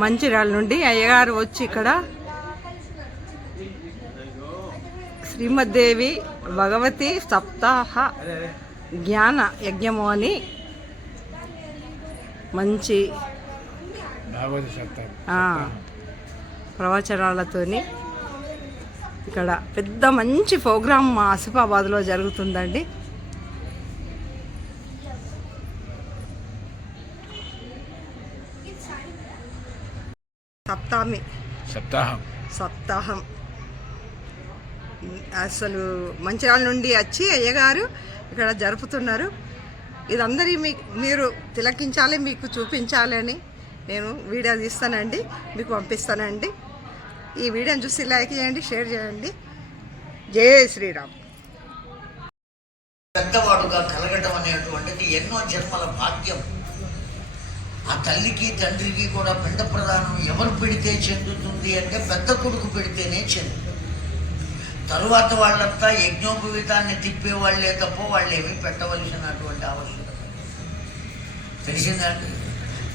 మంచిర్యాల నుండి అయ్యగారు వచ్చి ఇక్కడ శ్రీమద్దేవి భగవతి సప్తాహ జ్ఞాన యజ్ఞము అని మంచి ప్రవచనాలతోని ఇక్కడ పెద్ద మంచి ప్రోగ్రాం మా ఆసిఫాబాద్లో జరుగుతుందండి. సప్తాహం అసలు మంచిర్యాల నుండి వచ్చి అయ్యగారు ఇక్కడ జరుపుతున్నారు. ఇదందరి మీరు తిలకించాలి, మీకు చూపించాలని నేను వీడియో తీస్తానండి, మీకు పంపిస్తానండి. ఈ వీడియోని చూసి లైక్ చేయండి, షేర్ చేయండి. జై శ్రీరామ్. పెద్దవాడుగా కలగటం అనేటువంటిది ఎన్నో జన్మల భాగ్యం. ఆ తల్లికి తండ్రికి కూడా పిండ ప్రదానం ఎవరు పెడితే చెందుతుంది అంటే పెద్ద కొడుకు పెడితేనే చెందుతుంది. తరువాత వాళ్ళంతా యజ్ఞోపవీతాన్ని తిప్పేవాళ్లే తప్ప వాళ్ళు ఏమీ పెట్టవలసినటువంటి ఆవశ్యకత తెలిసిందండి.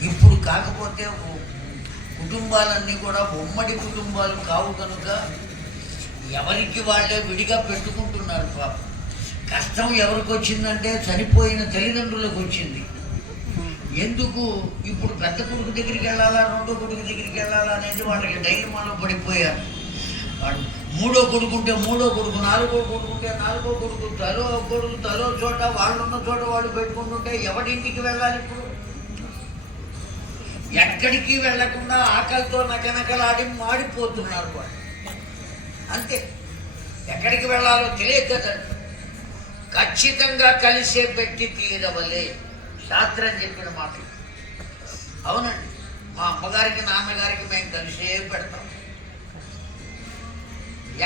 ఇప్పుడు కాకపోతే కుటుంబాలన్నీ కూడా ఉమ్మడి కుటుంబాలు కావు కనుక ఎవరికి వాళ్ళే విడిగా పెట్టుకుంటున్నారు. పాపం కష్టం ఎవరికి వచ్చిందంటే చనిపోయిన తల్లిదండ్రులకు వచ్చింది. ఎందుకు ఇప్పుడు పెద్ద కొడుకు దగ్గరికి వెళ్ళాలా, రెండో కొడుకు దగ్గరికి వెళ్ళాలా అనేది వాళ్ళకి డైలమాలో పడిపోయారు. వాడు మూడో కొడుకుంటే మూడో కొడుకు, నాలుగో కొడుకుంటే నాలుగో కొడుకు, తలో చోట వాళ్ళున్న చోట వాళ్ళు పెట్టుకుంటుంటే ఎవరింటికి వెళ్ళాలి? ఇప్పుడు ఎక్కడికి వెళ్లకుండా ఆకలితో నకనకలాడి మాడిపోతున్నారు వాళ్ళు. అంతే, ఎక్కడికి వెళ్ళాలో తెలియక ఖచ్చితంగా కలిసే పెట్టి తీరవలే శాస్త్రం చెప్పిన మాట. అవునండి, మా అమ్మగారికి నాన్నగారికి మేము కలిసే పెడతాం.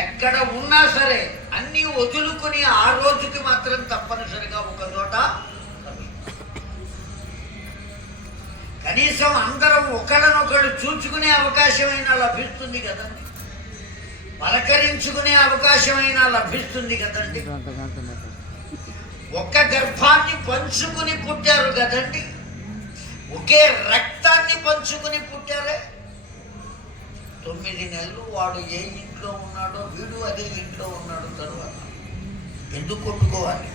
ఎక్కడ ఉన్నా సరే అన్నీ వదులుకొని ఆ రోజుకి మాత్రం తప్పనిసరిగా ఒక చోట కనీసం అందరం ఒకళ్ళనొకళ్ళు చూచుకునే అవకాశమైనా లభిస్తుంది కదండి, పలకరించుకునే అవకాశమైనా లభిస్తుంది కదండి. ఒక్క గర్భాన్ని పంచుకుని పుట్టారు కదండి, ఒకే రక్తాన్ని పంచుకుని పుట్టారే. 9 నెలలు వాడు ఏ ఇంట్లో ఉన్నాడో వీడు అదే ఇంట్లో ఉన్నాడు. తరువాత ఎందుకు కొట్టుకోవాలి?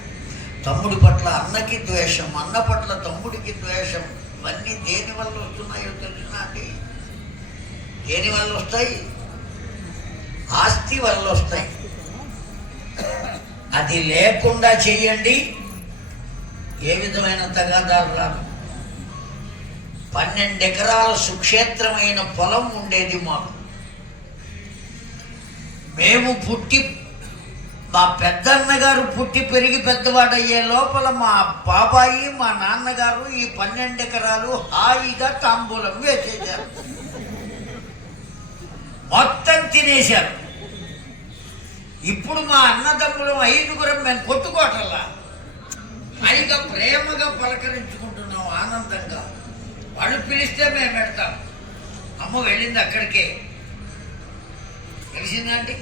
తమ్ముడి పట్ల అన్నకి ద్వేషం, అన్న పట్ల తమ్ముడికి ద్వేషం, ఇవన్నీ దేని వల్ల వస్తున్నాయో తెలిసినా అండి? దేని వల్ల వస్తాయి? ఆస్తి వల్ల వస్తాయి. అది లేకుండా చెయ్యండి, ఏ విధమైన తగాదాలు రాదు. 12 ఎకరాల సుక్షేత్రమైన పొలం ఉండేది మాకు. మేము పుట్టి మా పెద్దన్నగారు పుట్టి పెరిగి పెద్దవాడయ్యే లోపల మా బాబాయి మా నాన్నగారు ఈ 12 ఎకరాలు హాయిగా తాంబూలం వేసేశారు, మొత్తం తినేశారు. ఇప్పుడు మా అన్నదమ్ములం 5గురం మేము కొట్టుకోవటంలా హాయిగా ప్రేమగా పలకరించుకుంటున్నాం ఆనందంగా. వాళ్ళు పిలిస్తే మేము పెడతాం. అమ్మ వెళ్ళింది అక్కడికే, తెలిసిందండి.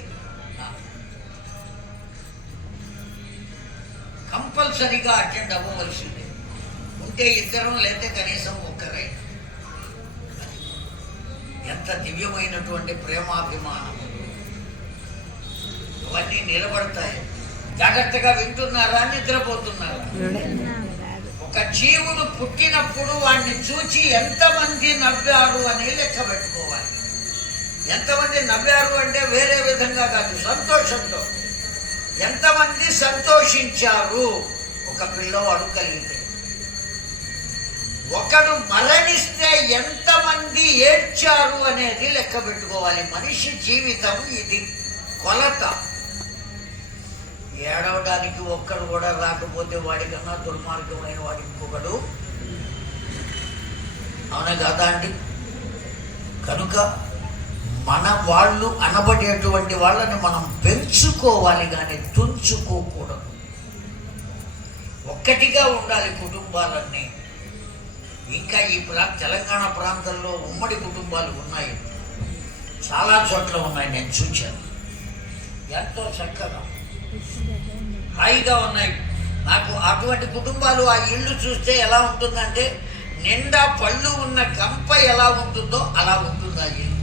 కంపల్సరీగా అటెండ్ అవ్వవలసిందే. ఉంటే ఇద్దరం, లేతే కనీసం ఒక్కరే. ఎంత దివ్యమైనటువంటి ప్రేమాభిమానం, అవన్నీ నిలబడతాయి. జాగ్రత్తగా వింటున్నారా, నిద్రపోతున్నారా? ఒక జీవుడు పుట్టినప్పుడు వాడిని చూచి ఎంతమంది నవ్వారు అని లెక్క పెట్టుకోవాలి. ఎంతమంది నవ్వారు అంటే వేరే విధంగా కాదు, సంతోషంతో. ఎంతమంది సంతోషించారు ఒక పిల్లవాడు కలిగితే. ఒకడు మరణిస్తే ఎంతమంది ఏడ్చారు అనేది లెక్క పెట్టుకోవాలి. మనిషి జీవితం ఇది కొలత. ఏడవడానికి ఒక్కడు కూడా రాకపోతే వాడికన్నా దుర్మార్గమైన వాడి ఇంకొకడు. అవునా కాదా అండి? కనుక మన వాళ్ళు అనబడేటువంటి వాళ్ళని మనం పెంచుకోవాలి కానీ తుంచుకోకూడదు. ఒక్కటిగా ఉండాలి కుటుంబాలన్నీ. ఇంకా ఈ తెలంగాణ ప్రాంతంలో ఉమ్మడి కుటుంబాలు ఉన్నాయి, చాలా చోట్ల ఉన్నాయి, నేను చూశాను. ఎంతో చక్కగా హాయిగా ఉన్నాయి. నాకు అటువంటి కుటుంబాలు ఆ ఇళ్ళు చూస్తే ఎలా ఉంటుందంటే నిండా పళ్ళు ఉన్న కంప ఎలా ఉంటుందో అలా ఉంటుంది ఆ ఇల్లు.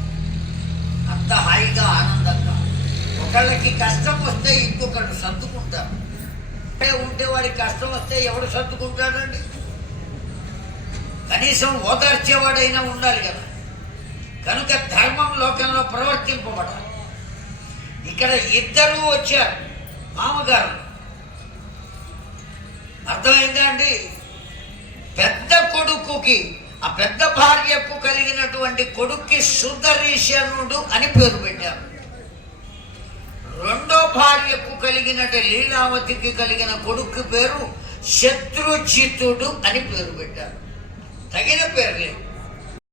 అంత హాయిగా ఆనందంగా. ఒకళ్ళకి కష్టం వస్తే ఇంకొకళ్ళు సర్దుకుంటారు. ఉంటే వాడికి కష్టం వస్తే ఎవడు సర్దుకుంటాడండి? కనీసం ఓదార్చేవాడైనా ఉండాలి కదా. కనుక ధర్మం లోకంలో ప్రవర్తింపబడాలి. ఇక్కడ ఇద్దరూ వచ్చారు మామగారు. అర్థమైందా అండి? పెద్ద కొడుకుకి, ఆ పెద్ద భార్యకు కలిగినటువంటి కొడుక్కి సుదర్శనుడు అని పేరు పెట్టారు. రెండో భార్యకు కలిగినట్టు లీలావతికి కలిగిన కొడుకు పేరు శత్రుజితుడు అని పేరు పెట్టారు. తగిన పేర్లేదు.